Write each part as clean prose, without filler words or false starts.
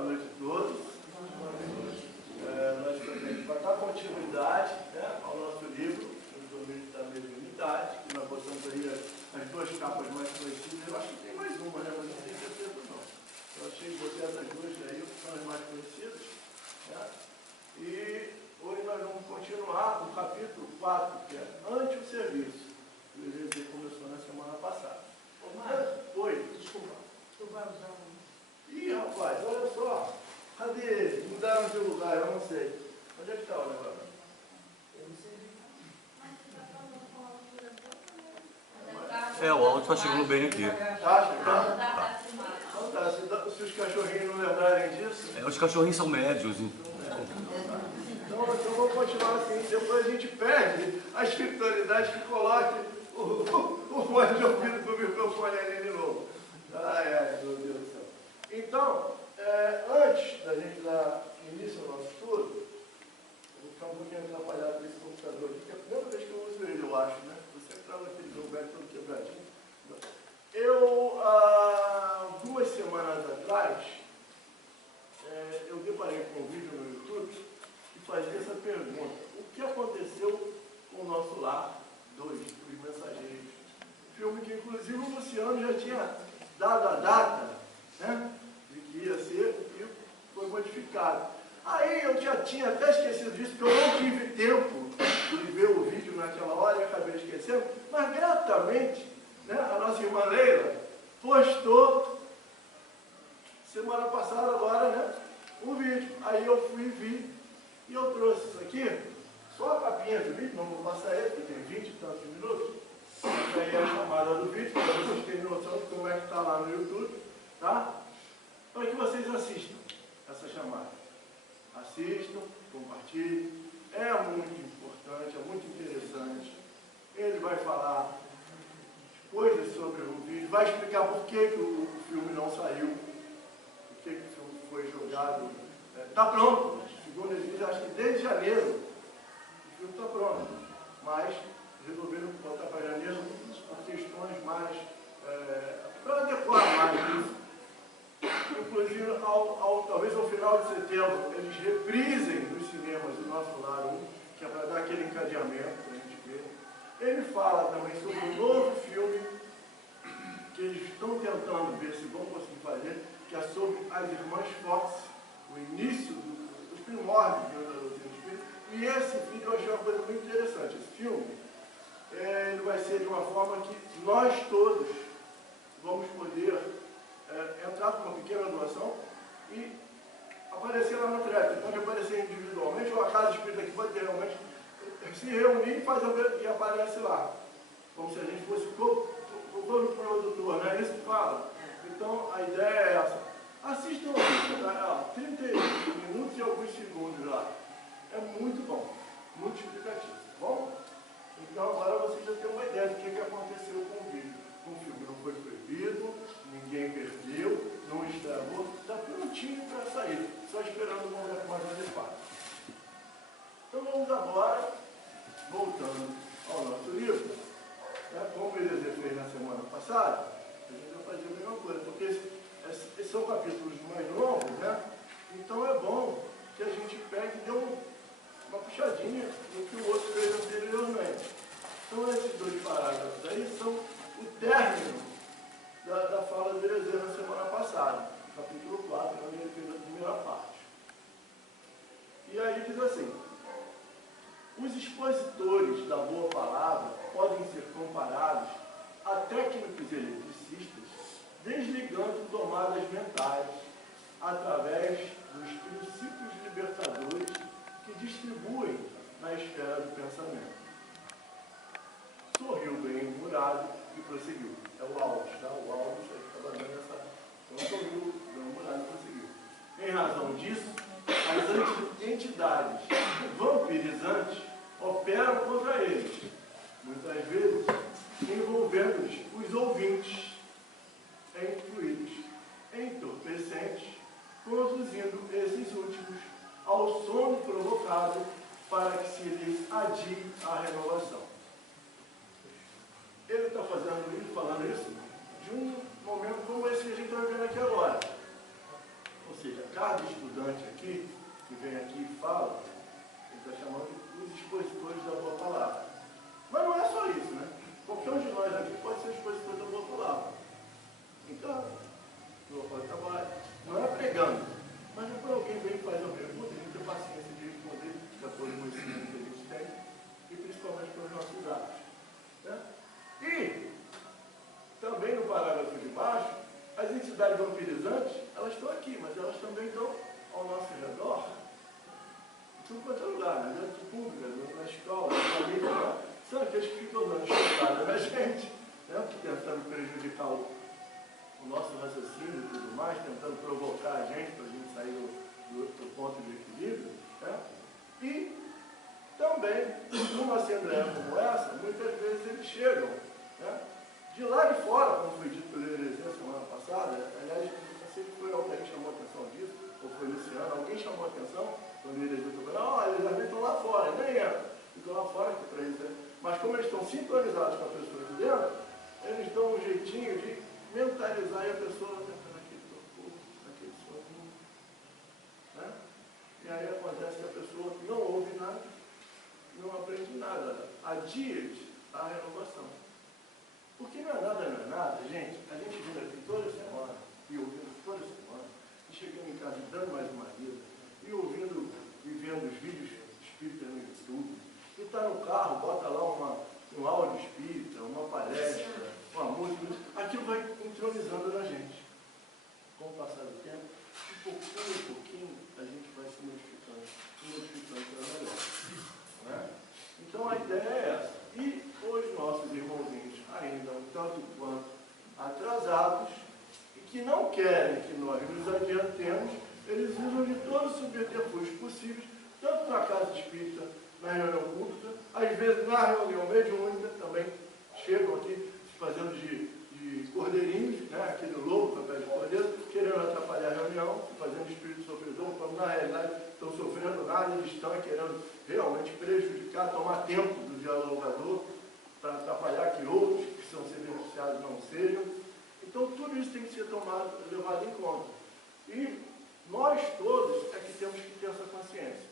Boa noite a todos. Nós também para dar continuidade, né, ao nosso livro, Os Domínios da Mediunidade, que nós botamos aí as duas capas mais conhecidas. Eu acho que tem mais uma, né, mas não tenho certeza não. Eu achei que botei essas duas aí, que são as mais conhecidas. Né? E hoje nós vamos continuar o capítulo 4, que é Ante o Serviço. O Eliseu começou na semana passada. Ô, Mário, oi. Desculpa, tu vai usar um... Ih, rapaz, olha só. Cadê ele? Mudaram de lugar, eu não sei. Onde é que está o negócio? Eu não sei. O áudio está chegando bem aqui. Tá chegando? Então tá, se os cachorrinhos não lembrarem disso... Os cachorrinhos são médios. Então vamos continuar assim. Depois a gente perde a espiritualidade que coloque o fone de ouvido com o microfone ali de novo. Ai, meu Deus do céu. Então, antes da gente dar início ao nosso estudo, eu vou ficar um pouquinho atrapalhado com esse computador aqui, que é a primeira vez que eu uso ele, eu acho, né? Você entrava naquele jogo velho todo quebradinho. Eu, há 2 semanas atrás, eu deparei com um vídeo no YouTube que fazia essa pergunta: o que aconteceu com o nosso lar 2, os Mensageiros? Filme que inclusive o Luciano já tinha dado a data, né, de que ia ser, e foi modificado. Aí eu já tinha até esquecido disso, porque eu não tive tempo de ver o vídeo naquela hora e acabei esquecendo, mas gratamente, né, a nossa irmã Leila postou semana passada agora, né, um vídeo. Aí eu fui ver e eu trouxe isso aqui, só a capinha do vídeo, não vou passar ele, porque tem 20 e tantos minutos. Essa aí é a chamada do vídeo, para vocês terem noção de como é que está lá no YouTube, tá? Para que vocês assistam essa chamada. Assistam, compartilhem, é muito importante, é muito interessante. Ele vai falar coisas sobre o vídeo, vai explicar por que o filme não saiu, por que o filme foi jogado. Está pronto, segundo ele diz, acho que desde janeiro o filme está pronto, mas resolveram botar para janeiro por questões mais, para adequar mais isso. Inclusive, talvez ao final de setembro, eles reprisem nos cinemas o nosso Lar 1, que é para dar aquele encadeamento para a gente ver. Ele fala também sobre um novo filme que eles estão tentando ver se vão conseguir fazer, que é sobre as Irmãs Fox, o início dos primórdios da doutrina espírita. E esse vídeo eu achei uma coisa muito interessante. Esse filme, ele vai ser de uma forma que nós todos vamos poder entrar com uma pequena doação e aparecer lá no thread. Pode aparecer individualmente, ou a casa espírita que pode realmente se reunir e aparece lá. Como se a gente fosse produtor, né? Isso que fala. Então a ideia é essa. Assistam o vídeo, tá? 30 minutos e alguns segundos lá. É muito bom, muito explicativo, tá bom? Então agora vocês já têm uma ideia do que aconteceu com o vídeo. O filme não foi proibido, ninguém perdeu, não estragou, está prontinho para sair, só esperando o momento mais adequado. Então vamos agora, voltando ao nosso livro, né, como o Eliseu fez na semana passada, a gente vai fazer a mesma coisa, porque esses são capítulos mais longos, né? Então é bom que a gente pegue e dê uma puxadinha no que o outro fez anteriormente. Então esses 2 parágrafos aí são o término da fala do Eliseu na semana passada, capítulo 4, onde ele fez a primeira parte. E aí diz assim: os expositores da boa palavra podem ser comparados a técnicos eletricistas desligando tomadas mentais através dos princípios libertadores que distribuem na esfera do pensamento. Sorriu bem-humorado e prosseguiu. É o áudio, tá? O áudio estava dando essa... Então sorriu bem-humorado e prosseguiu. Em razão disso, as entidades vampirizantes operam contra eles, muitas vezes envolvendo os ouvintes em fluidos entorpecentes, conduzindo esses últimos ao sono provocado para que se lhes adie a renovação. Ele está falando isso de um momento como esse que a gente está vivendo aqui agora. Ou seja, cada estudante aqui, que vem aqui e fala, ele está chamando os expositores da boa palavra. Mas não é só isso, né? Qualquer um de nós aqui pode ser expositor da boa palavra. Então, no local de trabalho, não é pregando, mas é quando alguém vem e faz uma pergunta, a gente tem paciência de responder, de acordo com o ensino que a gente tem, e principalmente pelos nossos atos. Né? E, também no parágrafo de baixo, as entidades vampirizantes, elas estão aqui, mas elas também estão ao nosso redor, em tudo quanto é lugar, na dentro pública, na escola, na família, né? São aqueles que ficam dando chutada na gente, né? Tentando prejudicar o nosso raciocínio e tudo mais, tentando provocar a gente para a gente sair do ponto de equilíbrio. Né? E também, numa assembleia como essa, muitas vezes eles chegam, né? De lá de fora, como foi dito pelo Heresia semana passada, aliás, não sei se foi alguém que chamou a atenção disso, ou foi Luciano, alguém chamou a atenção quando o Heresia estava falando, olha, eles já estão lá fora, nem é, ficam lá fora que para eles, né? Mas como eles estão sintonizados com a pessoa de dentro, eles dão um jeitinho de mentalizar e a pessoa entra naquele corpo, naquele sono. Né? E aí acontece que a pessoa não ouve nada, não aprende nada. Há dias a renovação. Porque não é nada, gente. A gente vindo aqui toda semana, e ouvindo toda semana, e chegando em casa dando mais uma vida, e ouvindo e vendo os vídeos espíritas no YouTube, e está no carro, bota lá um áudio espírita, uma palestra, uma música, aquilo vai entronizando na gente. Com o passar do tempo, de pouquinho em pouquinho, a gente vai se modificando para melhor. Né? Então a ideia é essa. E os nossos irmãozinhos, ainda um tanto quanto atrasados, e que não querem que nós nos adiantemos, eles usam de todos os subterfúgios possíveis, tanto na casa espírita, na reunião pública, às vezes na reunião mediúnica, também chegam aqui fazendo de cordeirinhos, né, aquele lobo, papel de cordeiro, querendo atrapalhar a reunião, fazendo espírito sofredor, quando na realidade estão sofrendo nada, eles estão querendo realmente prejudicar, tomar tempo do dialogador, para atrapalhar que outros que são ser beneficiados não sejam. Então tudo isso tem que ser levado em conta. E nós todos é que temos que ter essa consciência.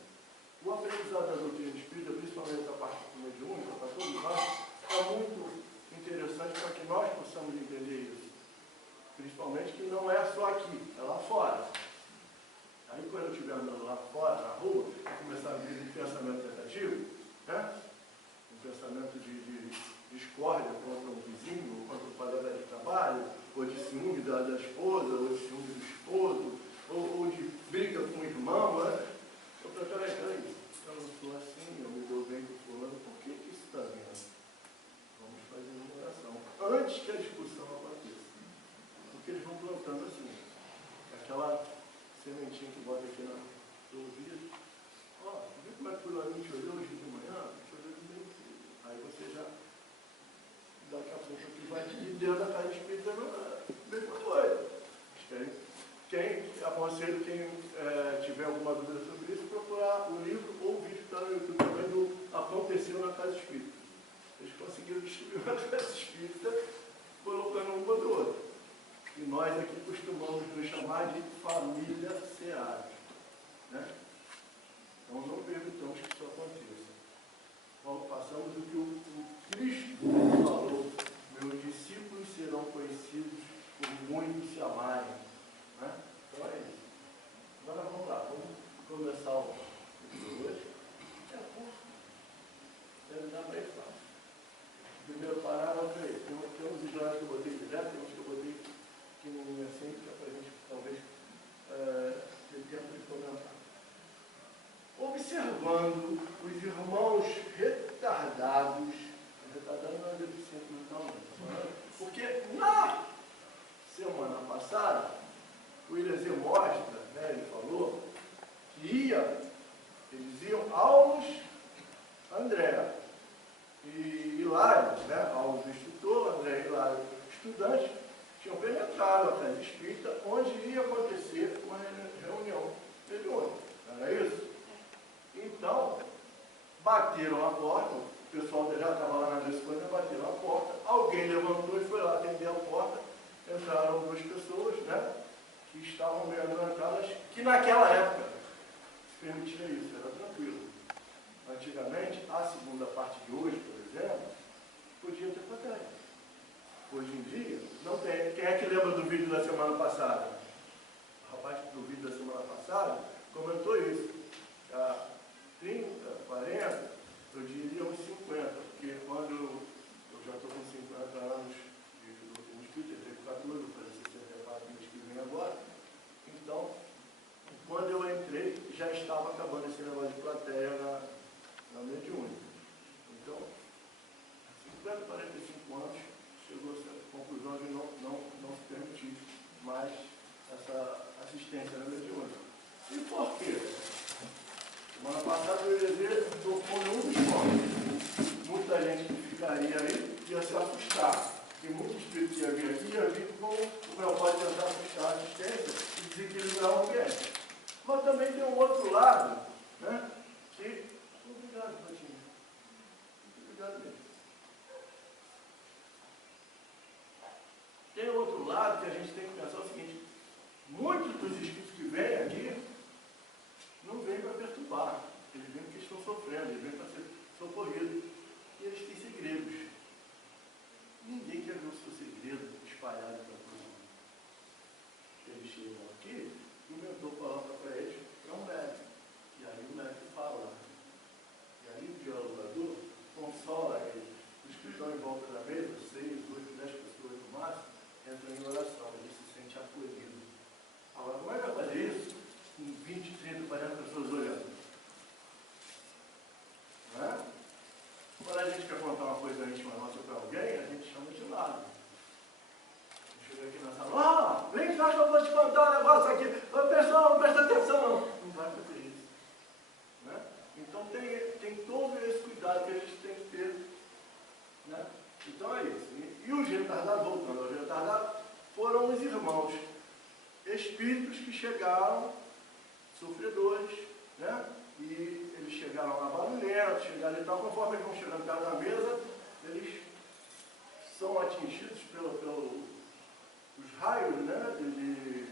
O aprendizado da doutrina espírita, principalmente da parte mediúnica, para todos nós, é muito interessante para que nós possamos entender isso. Principalmente que não é só aqui, é lá fora. Aí quando eu estiver andando lá fora, na rua, e começar a vir um pensamento tentativo, né? Um pensamento de discórdia contra um vizinho, ou contra um colega de trabalho, ou de ciúme da esposa, ou de ciúme do esposo, ou de briga com o irmão, né? Eu falei, peraí, eu não sou assim, eu me dou bem com o fulano, por que isso está vindo? Vamos fazer uma oração, antes que a discussão aconteça. Porque eles vão plantando assim, aquela sementinha que bota aqui no ouvido. Ó, viu como é que o fulaninho te olhou hoje de manhã? Te olhou de meio. Aí você já, daqui a pouco, que vai de dentro da casa espírita, a mesma coisa. Aconselho quem tiver alguma dúvida sobre isso, procurar o livro ou o vídeo que está no YouTube também do Aconteceu na Casa Espírita. Eles conseguiram destruir uma casa espírita colocando um contra o outro. E nós aqui costumamos nos chamar de família Seara. Né? Então não perguntamos que isso aconteça. Quando passamos o que o Cristo falou, meus discípulos serão conhecidos por muitos se amarem. Né? Então é isso. Agora vamos lá, vamos começar o hoje. É curso. Deve dar bem fácil. Primeiro parágrafo é esse. Tem uns isolados que eu botei direto, tem uns que eu botei pequenininho assim, que é para a gente talvez ter tempo de comentar. Observando os irmãos retardados não é deficiente mentalmente, porque na semana passada, o Heresia mostra, né, ele falou, que eles iam Aulus, André e Hilário, né, Aulus instrutor, André e Hilário estudante, tinham penetrado a casa espírita, onde ia acontecer uma reunião mediúnica, não era isso? Então, bateram a porta, o pessoal já estava lá na coisa, bateram a porta, alguém levantou e foi lá atender a porta, entraram duas pessoas, né, que estavam meio adoentadas, que naquela época se permitia isso, era tranquilo. Antigamente, a segunda parte de hoje, por exemplo, podia ter plateia. Hoje em dia, não tem. Quem é que lembra do vídeo da semana passada? O rapaz do vídeo da semana passada comentou isso. 30, 40, eu diria uns 50, porque quando eu já estou com 50 anos de doutrina espírita, eu tenho 14, vou fazer 64 meses que vem agora. Então, quando eu entrei, já estava acabando esse negócio de plateia na mediúnica. Então, 50, 45 anos, chegou-se à conclusão de não se permitir mais essa assistência na mediúnica. E por quê? Semana passada o Eliezer tocou em um dos pontos. Muita gente que ficaria aí ia se assustar. E muitos espíritos que ia vir aqui ia vir com o propósito de tentar assustar a assistência e desequilibrar o ambiente. Mas também tem um outro lado, né? Que. Obrigado, Patinho. Obrigado mesmo. Tem outro lado que a gente tem que pensar o seguinte: muitos dos espíritos que vêm aqui não vêm para perturbar, eles vêm porque estão sofrendo, eles vêm para ser socorridos. E eles têm segredos. Ninguém quer ver o seu segredo espalhado para todo mundo. Eles chegam aqui e o mentor coloca para eles, é um médico. E aí o médico fala. E aí o dialogador consola eles. Os que estão em volta da mesa, 6, 8, 10 pessoas no máximo, entram em oração, ele se sente acolhido. Agora, como é que vai fazer isso com 20, 30, 40 pessoas olhando? Não é? Quando a gente quer contar uma coisa íntima nossa para alguém, a gente chama de lado. Chega aqui na sala, vem cá que eu vou te contar um negócio aqui. Pessoal, não presta atenção não. Não vai fazer isso. Né? Então tem todo esse cuidado que a gente tem que ter. Né? Então é isso. E os retardados, voltando aos retardados, foram os irmãos espíritos que chegaram, sofredores, né? E eles chegaram lá barulhentos, chegaram e tal, conforme eles vão chegando perto da mesa, eles são atingidos pelos raios, né? de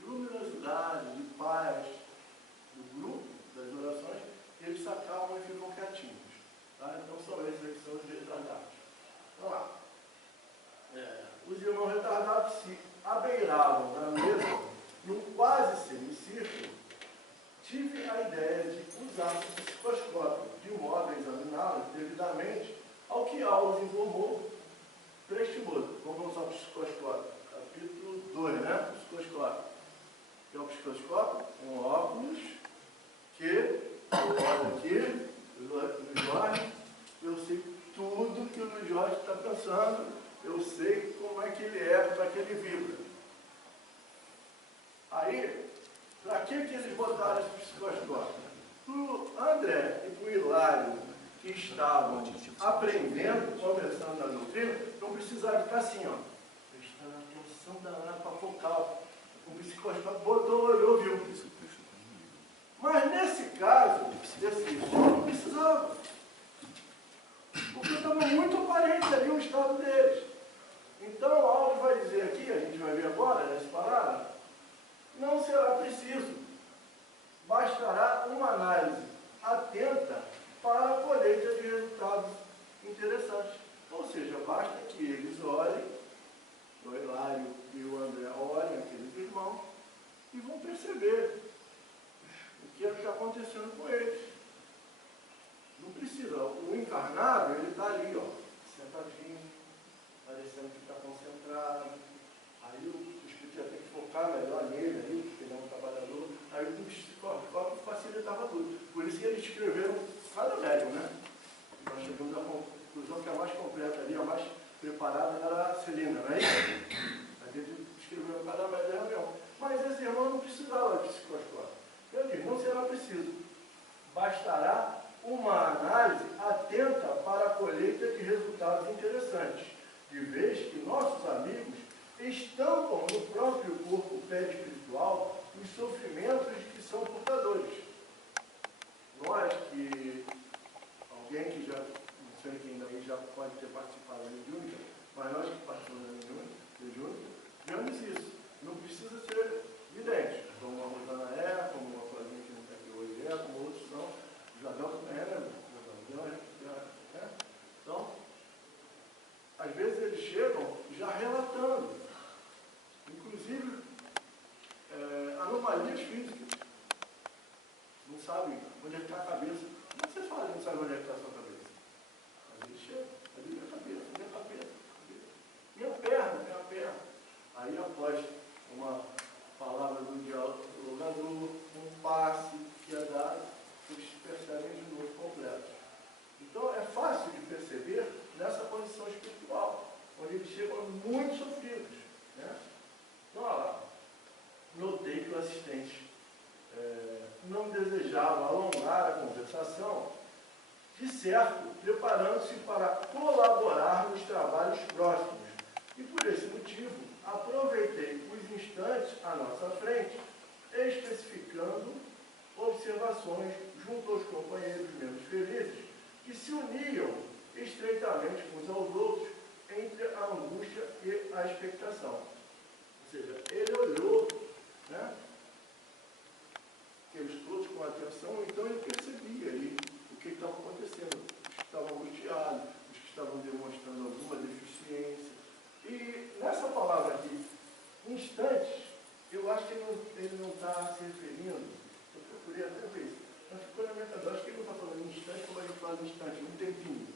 luminosidade, de paz do grupo, das orações, e eles se acalmam e ficam quietinhos. Tá? Então são esses que são os retardados. Vamos lá. Os irmãos retardados se abeiravam da mesa num quase semicírculo. Tive a ideia de usar o psicoscópio de modo a examiná-los devidamente ao que Aulas informou prestimoso. Vamos usar o psicoscópio. Capítulo 2, né? O psicoscópio. Que é o psicoscópio? Um óculos que eu olho aqui, o Luiz Jorge, eu sei tudo que o Luiz Jorge está pensando, eu sei como é que ele é, como é que ele vibra. Aí, para que eles botaram esse psicoscópio? Para o André e para o Hilário, que estavam aprendendo, começando a doutrina, não precisaram ficar assim, ó, prestando atenção danada para focar. O psicoscópio botou, olhou, viu. Mas nesse caso, desse não precisava. Porque estava muito aparente ali o estado deles. Então, Aldo vai dizer aqui, a gente vai ver agora, nesse parágrafo, não será preciso. Bastará uma análise atenta para a colheita de resultados interessantes. Ou seja, basta que eles olhem, o Hilário e o André olhem aqueles irmãos e vão perceber o que é que está acontecendo com eles. Não precisa. O encarnado, ele está ali, ó, sentadinho, parecendo que está concentrado. Aí o espírito já tem que focar melhor nele, aí, porque ele é um trabalhador. Aí o psicoscópio facilitava tudo. Por isso que eles escreveram cada médium, né? Nós chegamos à conclusão que a mais completa ali, a mais preparada era a Celina, não é isso? A gente escreveu cada médium da reunião. Mas esse irmão não precisava de psicoscópio. Eu digo, não será preciso. Bastará uma análise atenta para a colheita de resultados interessantes, de vez que nossos amigos estampam no próprio corpo espiritual os sofrimentos que são portadores. Nós que, alguém que já, não sei quem daí já pode ter participado da mediúnica, mas nós que participamos da mediúnica, vemos isso. Não precisa ser vidente, como uma anomalias físicas. Não sabe onde é que está a cabeça. Como é que você fala, não sabe onde é que está a sua cabeça? Às vezes chega, ali minha cabeça. Minha perna. Aí após uma palavra do dialogador, um passe que é dado, eles percebem de novo completo. Então é fácil de perceber nessa condição espiritual, onde eles chegam muito sofridos. Né? Então, olha lá, notei que o assistente não desejava alongar a conversação, de certo, preparando-se para colaborar nos trabalhos próximos. E por esse motivo, aproveitei os instantes à nossa frente, especificando observações junto aos companheiros menos felizes, que se uniam estreitamente uns aos outros entre a angústia e a expectação. Ou seja, ele olhou, né, eles todos com atenção, então ele percebia ali o que estava acontecendo, os que estavam angustiados, os que estavam demonstrando alguma deficiência. E nessa palavra aqui, instantes, eu acho que ele não está se referindo, eu procurei até ver isso, mas ficou na minha cabeça, acho que ele não está falando instante como a gente fala instante, um tempinho.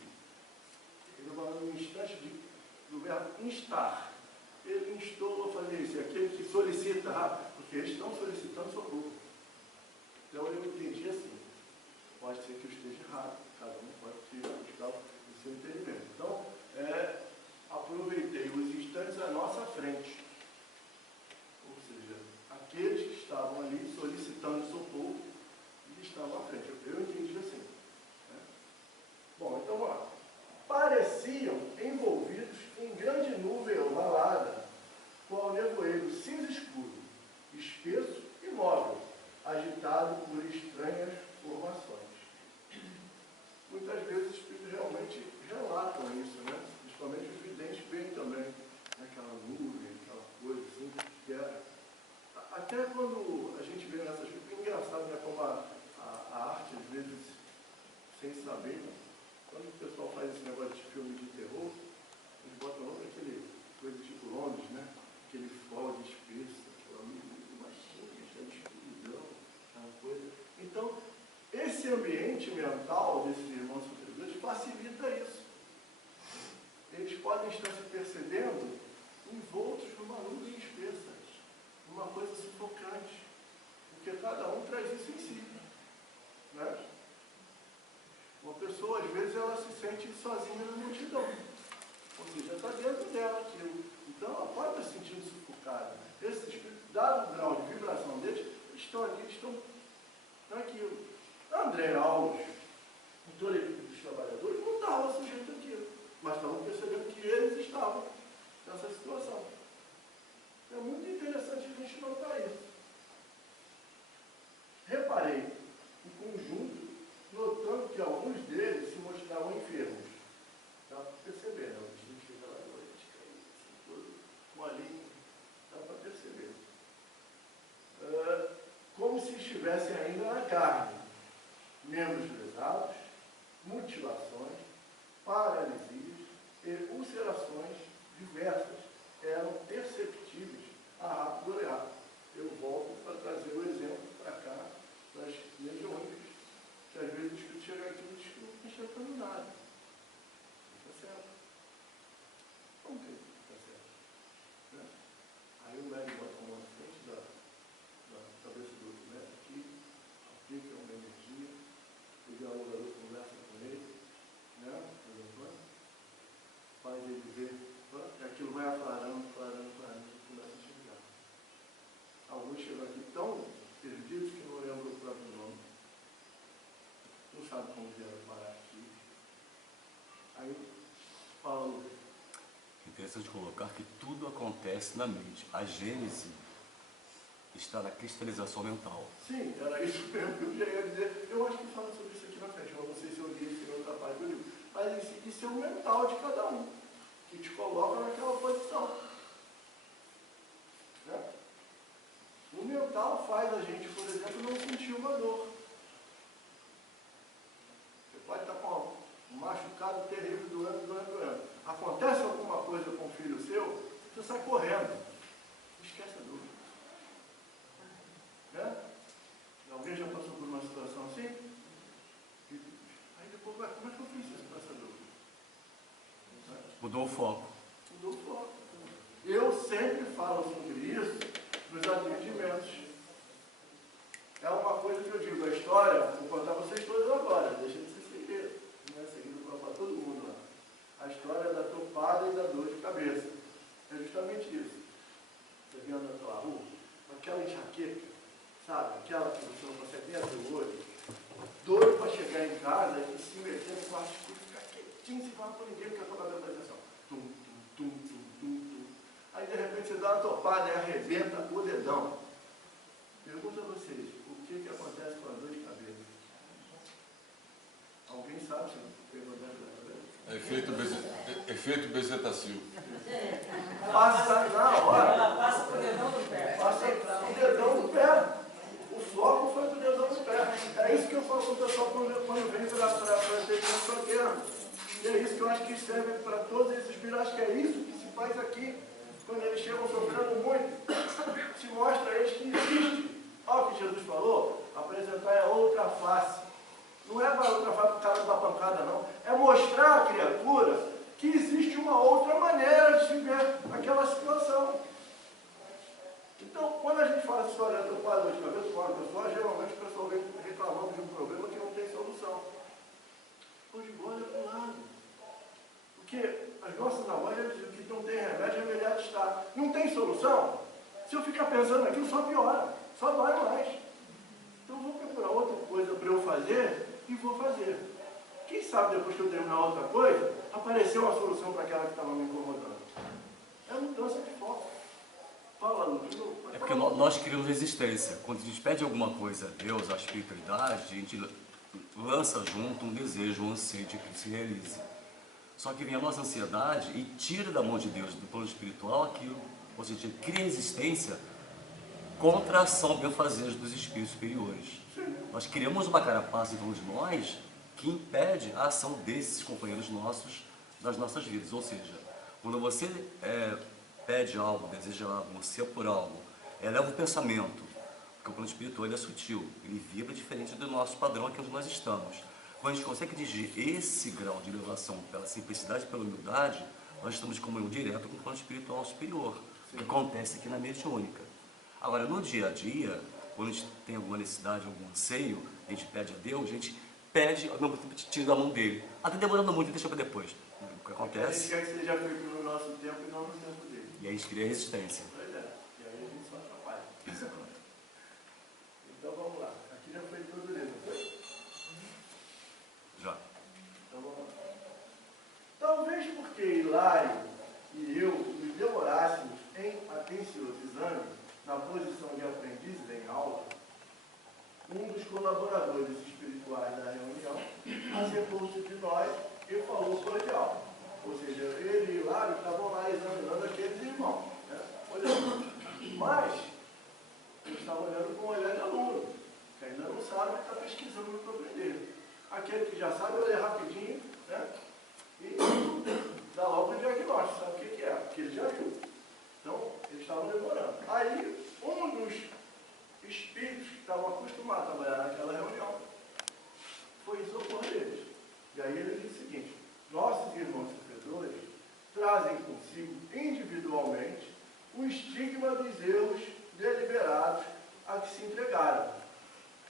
Ele está falando instante do verbo instar. Ele instou a fazer isso, é aquele que solicita rápido, porque eles estão solicitando socorro. Então eu entendi assim, pode ser que eu esteja errado, cada um pode buscar o seu entendimento. Então, aproveitei os instantes à nossa frente, ou seja, aqueles que estavam ali solicitando socorro, e estavam à frente. Eu entendi assim. Né? Bom, então vamos lá. Pareciam envolvidos em grande nuvem ovalada, qual nevoeiro cinza escuro, espesso e móvel, agitado por estranhas formações. Muitas vezes os espíritos realmente relatam isso, né? Principalmente os videntes veem também aquela nuvem, aquela coisa assim, que é... Até quando a gente vê nessas coisas, é engraçado, né? Como a arte, às vezes, sem saber, né? Quando o pessoal faz esse negócio de filme de terror, eles botam logo aquele coisa tipo Londres, né? Aquele fog espesso, aquela machinha, cheia de escuridão, aquela coisa. Então, esse ambiente mental desses irmãos sofredores facilita isso. Eles podem estar se percebendo envoltos numa nuvem espessa, numa coisa sufocante, porque cada um traz isso em si. Né? Uma pessoa, às vezes, ela se sente sozinha na multidão. Ou seja, está dentro dela aquilo. Então, ela pode estar se sentindo sufocada. Esses espíritos, dado o grau de vibração deles, eles estão ali, eles estão naquilo. André Alves, e toda a equipe dos trabalhadores, não estavam sujeitos àquilo, mas estavam percebendo que eles estavam nessa situação. É muito interessante a gente notar isso. Reparei, em conjunto, notando que alguns deles se mostravam enfermos. Dá para perceber, né? O bichinho chega lá e olha, assim, todo molinho, dá para perceber. Como se estivessem ainda na carne. Membros lesados, mutilações, paralisias e ulcerações diversas eram perceptíveis a rápido olhar. Eu volto para trazer o exemplo para cá das mediúnicas, que às vezes o espírito chega aqui e diz que não está enxergando nada. Não está certo. Como que está certo? Né? Aí o médico bota a mão na frente da cabeça do outro médico aqui, aplica uma energia, o dialogador conversa com ele, né? Faz ele ver, aquilo vai aclarando, começa a enxergar. Alguns chegam aqui tão perdidos que não lembram o próprio nome, não sabem como vieram parar aqui. Aí fala. É interessante colocar que tudo acontece na mente. A gênese está na cristalização mental. Sim, era isso mesmo que eu já ia dizer. Eu acho que fala sobre isso aqui na frente, mas não sei se eu li isso em outra parte do livro. Mas isso é o mental de cada um, que te coloca naquela posição. Né? O mental faz a gente, por exemplo, não sentir uma dor. Você pode estar com um machucado terrível, doendo. Acontece alguma coisa com o filho seu, você sai correndo. Esquece a dor. foco. Mudou o foco. Eu sempre falo sobre isso nos atendimentos. É uma coisa que eu digo, a história, vou contar para vocês todas agora, deixa de ser segredo. Não é segredo para todo mundo lá. A história da topada e da dor de cabeça. É justamente isso. Você vê andando pela rua, com aquela enxaqueca, sabe? Aquela que você não consegue nem abrir o olho. Doido para chegar em casa e se meter no quarto escuro, ficar quietinho, sem falar com ninguém, porque a tua cabeça vai assim, ó. Tum, tum, tum, tum, tum, tum. Aí de repente você dá uma topada e arrebenta o dedão. Pergunto a vocês, o que acontece com a dor de cabeça? Alguém sabe se o que acontece com a cabeça? Efeito bezetacil. Passa na hora. Ela passa por dedão do pé. Passa o dedão do pé. O foco foi pro dedão do pé. É isso que eu falo com o pessoal quando vem para ter fronteira. E é isso que eu acho que serve para todos esses filhos. Acho que é isso que se faz aqui. Quando eles chegam sofrendo muito, se mostra a eles que existe. Olha o que Jesus falou, apresentar é outra face. Não é para outra face para o cara dar pancada, não. É mostrar à criatura que existe uma outra maneira de se ver aquela situação. Então, quando a gente fala essa história do quadro de cabeça, geralmente o pessoal vem reclamando de um problema que não tem solução. Hoje, olha para o lado. Porque as nossas avós dizem que não tem remédio, é melhor estar. Não tem solução? Se eu ficar pensando naquilo, só piora. Só dói mais. Então, eu vou procurar outra coisa para eu fazer e vou fazer. Quem sabe, depois que eu terminar outra coisa, apareceu uma solução para aquela que estava me incomodando. É mudança de foco. Fala, Lúcio. É porque nós criamos resistência. Quando a gente pede alguma coisa a Deus, à espiritualidade, a gente lança junto um desejo, um anseio de que se realize. Só que vem a nossa ansiedade e tira da mão de Deus, do plano espiritual, aquilo. Ou seja, cria resistência contra a ação benfazeja dos espíritos superiores. Nós criamos uma carapaça em torno de nós que impede a ação desses companheiros nossos nas nossas vidas. Ou seja, quando você pede algo, deseja algo, anseia por algo, eleva o pensamento, porque o plano espiritual ele é sutil, ele vibra diferente do nosso padrão aqui onde nós estamos. Quando a gente consegue atingir esse grau de elevação pela simplicidade e pela humildade, nós estamos em comunhão direta com o plano espiritual superior, que acontece aqui na mediúnica. Agora, no dia a dia, quando a gente tem alguma necessidade, algum anseio, a gente pede a Deus, a gente pede, ao mesmo tempo tira da mão dele. Até demorando muito, deixa para depois. O que A acontece? gente quer que seja feito no nosso tempo e não no tempo dele. E aí a gente cria resistência. Pois é. E aí a gente só atrapalha. Então vamos lá. Aqui já foi tudo isso, não foi? Já. Então vamos lá. Talvez porque Hilário e eu nos demorássemos em atencioso exame na posição de aprendizes em aula, um dos colaboradores espirituais da reunião acercou-se de nós e falou cordial. Ou seja, ele e Hilário estavam lá examinando aqueles irmãos. Né? Olhando. Mas, eles estavam olhando com o olhar de aluno, que ainda não sabe que está pesquisando para aprender. Aquele que já sabe, olha rapidinho, né? E dá logo o diagnóstico, sabe o que é, porque ele já viu. Então, eles estavam demorando. Aí, um dos espíritos que estavam acostumados a trabalhar naquela reunião foi em socorro deles. E aí ele disse o seguinte: nossos irmãos sofredores trazem consigo individualmente o estigma dos erros deliberados a que se entregaram.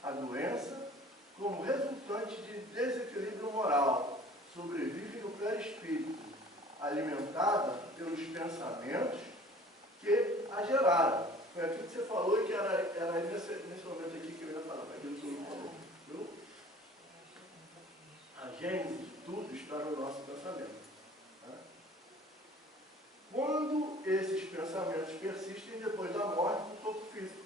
A doença, como resultante de desequilíbrio moral, sobrevive no perispírito, alimentada pelos pensamentos que a geraram. Foi aquilo que você falou e que era nesse momento aqui que eu ia falar, aquilo que você falou. Viu? A gênese de tudo está no nosso pensamento. Tá? Quando esses pensamentos persistem depois da morte do corpo físico,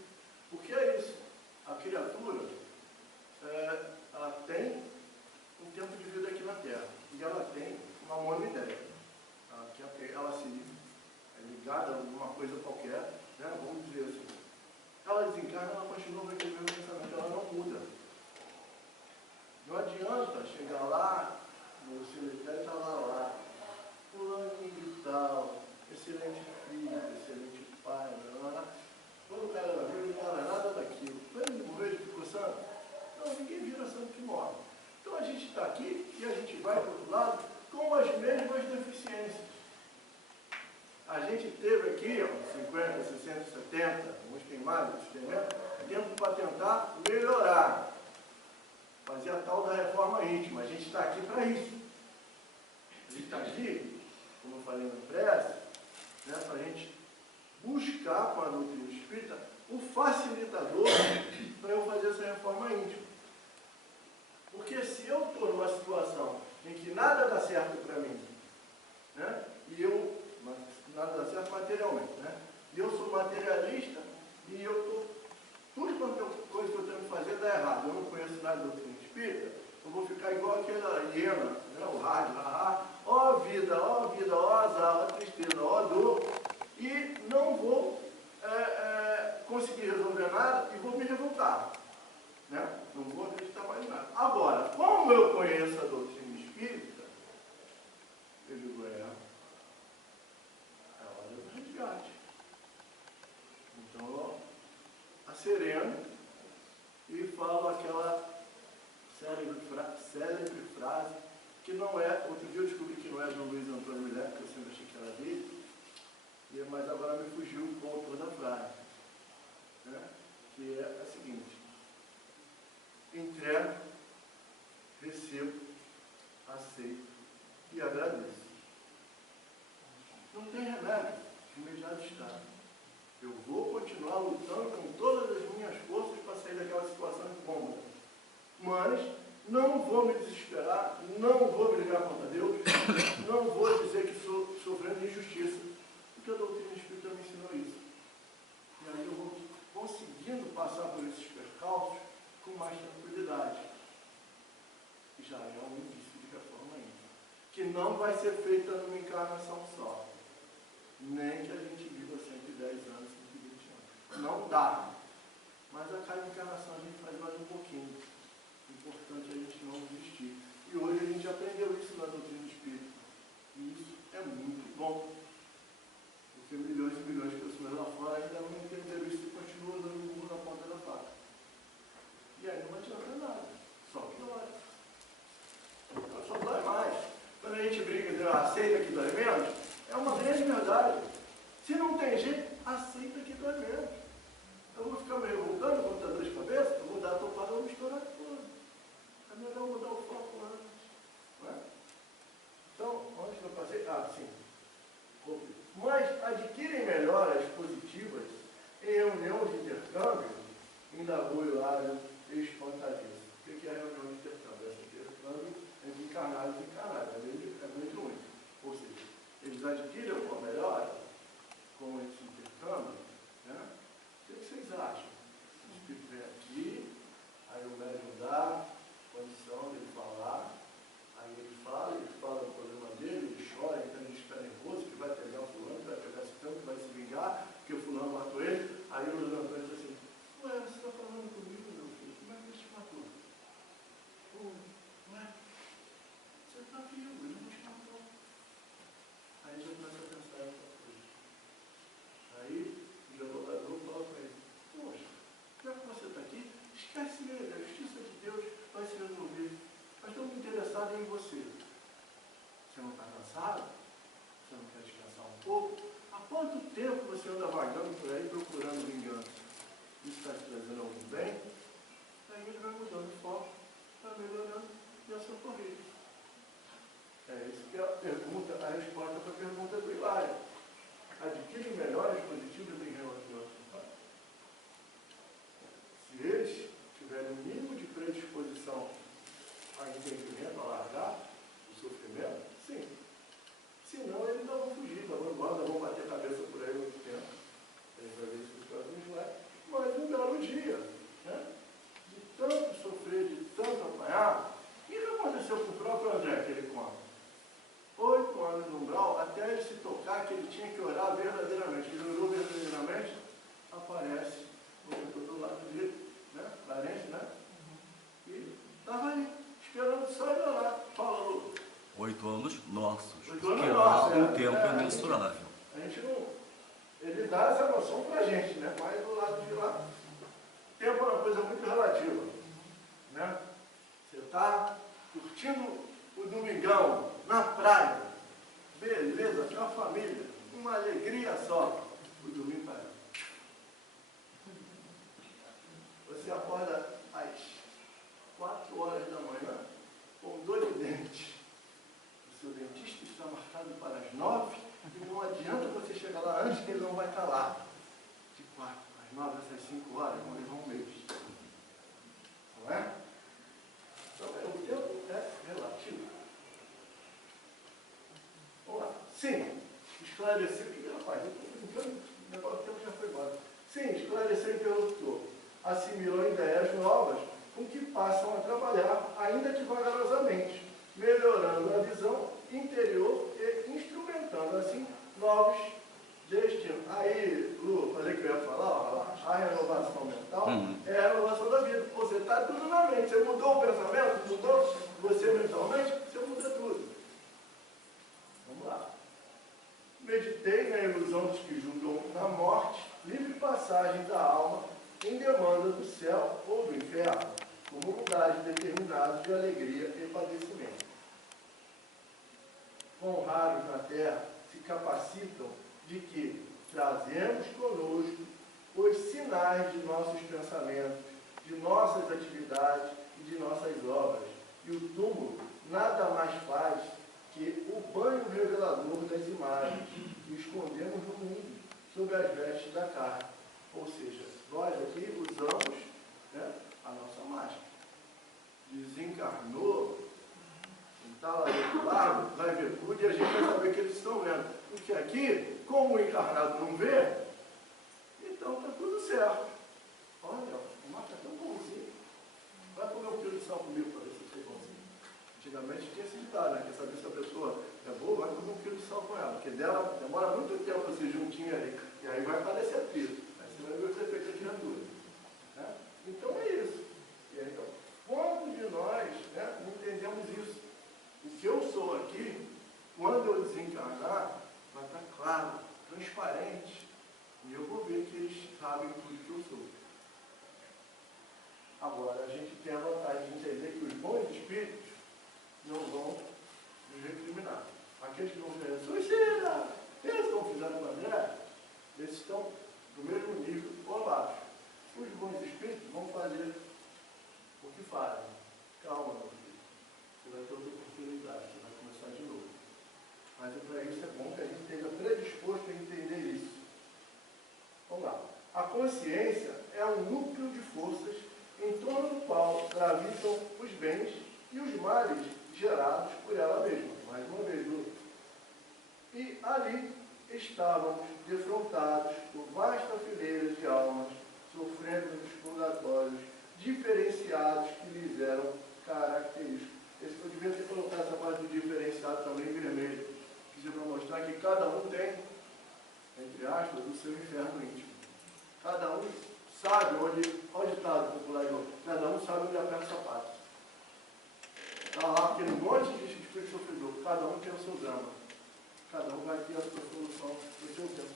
para tentar melhorar, fazer a tal da reforma íntima. A gente está aqui para isso. A gente está aqui, como eu falei na prece, né, para a gente buscar com a doutrina espírita um facilitador para eu fazer essa reforma íntima. Porque se eu estou numa situação em que nada dá certo para mim, né, e eu, nada dá certo materialmente, né, e eu sou materialista e eu estou, tudo quanto coisa que eu tenho que fazer dá errado, eu não conheço nada da doutrina espírita, eu vou ficar igual aquela hiena, né, o rádio, ó vida, ó azar, ó tristeza, ó dor, e não vou conseguir resolver nada e vou me revoltar, né? Não vou acreditar mais em nada. Agora, como eu conheço a doutrina espírita, eu digo, é hora do resgate. Então, ó, acereno e falo aquela célebre frase, que não é, outro dia eu descobri que não é do Luiz Antônio Miller, que eu sempre achei que era dele, mas agora me fugiu o autor da frase, né? Que é a seguinte: entrego, recebo, aceito e agradeço. Não tem remédio, imediato está. Eu vou continuar lutando com todas as minhas forças para sair daquela situação incômoda. Mas não vou me desesperar, não vou brigar contra Deus, não vou dizer que estou sofrendo injustiça, porque a doutrina espírita me ensinou isso. E aí eu vou conseguindo passar por esses percalços com mais tranquilidade. Já é um indício de reforma íntima, que não vai ser feita numa encarnação só. Nem que a gente viva 110 anos, 120 anos. Não dá. Mas a cada encarnação a gente faz mais um pouquinho. O importante é a gente não desistir. E hoje a gente aprendeu isso na doutrina espírita. E isso é muito bom. Porque milhões e milhões de pessoas lá fora ainda não entenderam isso e continuam dando um burro na ponta da faca. E aí não adianta nada. Só piora. Só dói mais. Quando a gente briga e diz, aceita que dói menos, é uma grande verdade. Se não tem jeito, aceita que dói menos. Eu vou ficar me revoltando quando está dor de cabeça, eu vou dar a topada, eu vou estourar tudo. É melhor mudar o foco antes. Não é? Então, onde que eu passei? Sim. Mas adquirem melhoras positivas em reunião de intercâmbio em Lagoa Hilário e Espantadeza. O que é a reunião de intercâmbio? Esse intercâmbio entre encarnados e encarnados. É muito único. Ou seja, eles adquirem alguma melhora com esse intercâmbio, né? O que vocês acham? O espírito vem aqui, aí o médium dá condição de ele falar, aí ele fala o problema dele, ele chora, então ele está nervoso, que vai pegar o fulano, que vai pegar esse tanto, que vai se vingar, porque o fulano matou ele. Aí o Luiz Antônio diz assim, ué, você está falando comigo, meu filho, como é que ele te matou? Ué, você está vivo, ele não te matou. Aí já começa a pensar em outra coisa. Aí o jogador fala para ele, poxa, já que você está aqui, esquece ele, a justiça de Deus vai se resolver. Mas estou muito interessado em você. Você não está cansado? Você não quer descansar um pouco? Há quanto tempo você anda vagando por aí procurando vingança? Isso está te trazendo algum bem? Aí ele vai mudando de foco, vai melhorando e a socorrer. É isso que é a pergunta, a resposta para a pergunta do Hilário. Adquirem melhores positivas em relação ao pai. Se eles tiverem o mínimo de predisposição a entendimento, a largar o sofrimento, sim. Senão eles não vão fugir, não vão embora, não vão bater cabeça por aí muito tempo. Eles vão ver se os próximos vai. Mas um belo dia, né? De tanto sofrer, de tanto apanhar, o que aconteceu com o próprio André, que ele conta? 8 anos no umbral, até ele se tocar que ele tinha que orar verdadeiramente. Ele orou verdadeiramente, aparece o mentor do lado dele, né? Parente, né? E estava ali, esperando só ele orar. Fala, Lu. 8 anos nossos. 8 anos que nossos, lá o tempo é mensurável. A gente não. Ele dá essa noção pra gente, né? Mas do lado de lá, tempo é uma coisa muito relativa. Né? Você está curtindo o domingão na praia. Beleza, com a família. Uma alegria só. O domingo vai. Você esclarecer. Ih, rapaz, eu estou brincando, o negócio do tempo já foi embora. Sim, esclarecer o interlocutor. Assimilou ideias novas com que passam a trabalhar, ainda que vagarosamente, melhorando a visão interior e instrumentando, assim, novos destinos. Aí, Lu, falei que eu ia falar, ó, a renovação mental é a renovação da vida. Você está tudo na mente. Você mudou o pensamento, mudou você mentalmente, você muda tudo. Vamos lá. Meditei na ilusão dos que julgam na morte, livre passagem da alma em demanda do céu ou do inferno, como lugares determinados de alegria e padecimento. Quão raros na terra se capacitam de que trazemos conosco os sinais de nossos pensamentos, de nossas atividades e de nossas obras. E o túmulo nada mais faz que o banho revelador das imagens que escondemos no mundo sob as vestes da carne. Ou seja, nós aqui usamos, né, a nossa máscara. Desencarnou, está lá do outro lado, vai ver tudo e a gente vai saber que eles estão vendo. Porque aqui, como o encarnado não vê, então está tudo certo. Olha, o mar está tão bonzinho. Vai comer um quilo de sal comigo para ver se você é bonzinho. Antigamente tinha esse ditado, né? Quer saber se a pessoa é boa, vai comer um quilo de sal com ela. Porque dela demora muito tempo você juntinho aí. E aí vai parecer triste. Aí você vai ver o defeito da criatura. Né? Então é isso. E aí, então, quantos de nós, né, entendemos isso? O que eu sou aqui, quando eu desencarnar, vai estar claro, transparente. E eu vou ver que eles sabem tudo que eu sou. Agora, a gente tem a vantagem de entender que os bons espíritos não vão nos recriminar. Aqueles que vão dizer, suicida! Eles que fizeram com o André, eles estão do mesmo nível ou abaixo. Os bons espíritos vão fazer o que fazem. Calma, meu filho. Você vai ter outra oportunidade, você vai começar de novo. Mas para isso é bom que a gente esteja predisposto a entender isso. Vamos lá. A consciência é um núcleo de forças em torno do qual gravitam os bens e os males gerados por ela mesma. Mais uma vez, Lu. E ali estávamos defrontados por vasta fileira de almas, sofrendo nos purgatórios, diferenciados que lhes eram característicos. Eu devia ter colocado essa parte do diferenciado também em vermelho, para mostrar que cada um tem, entre aspas, o seu inferno íntimo. Cada um sabe onde está o popular, cada um sabe onde aperta o sapato. Está lá aquele monte de espírito sofredor, cada um tem o seu drama. Cada um vai ter a sua solução do seu tempo.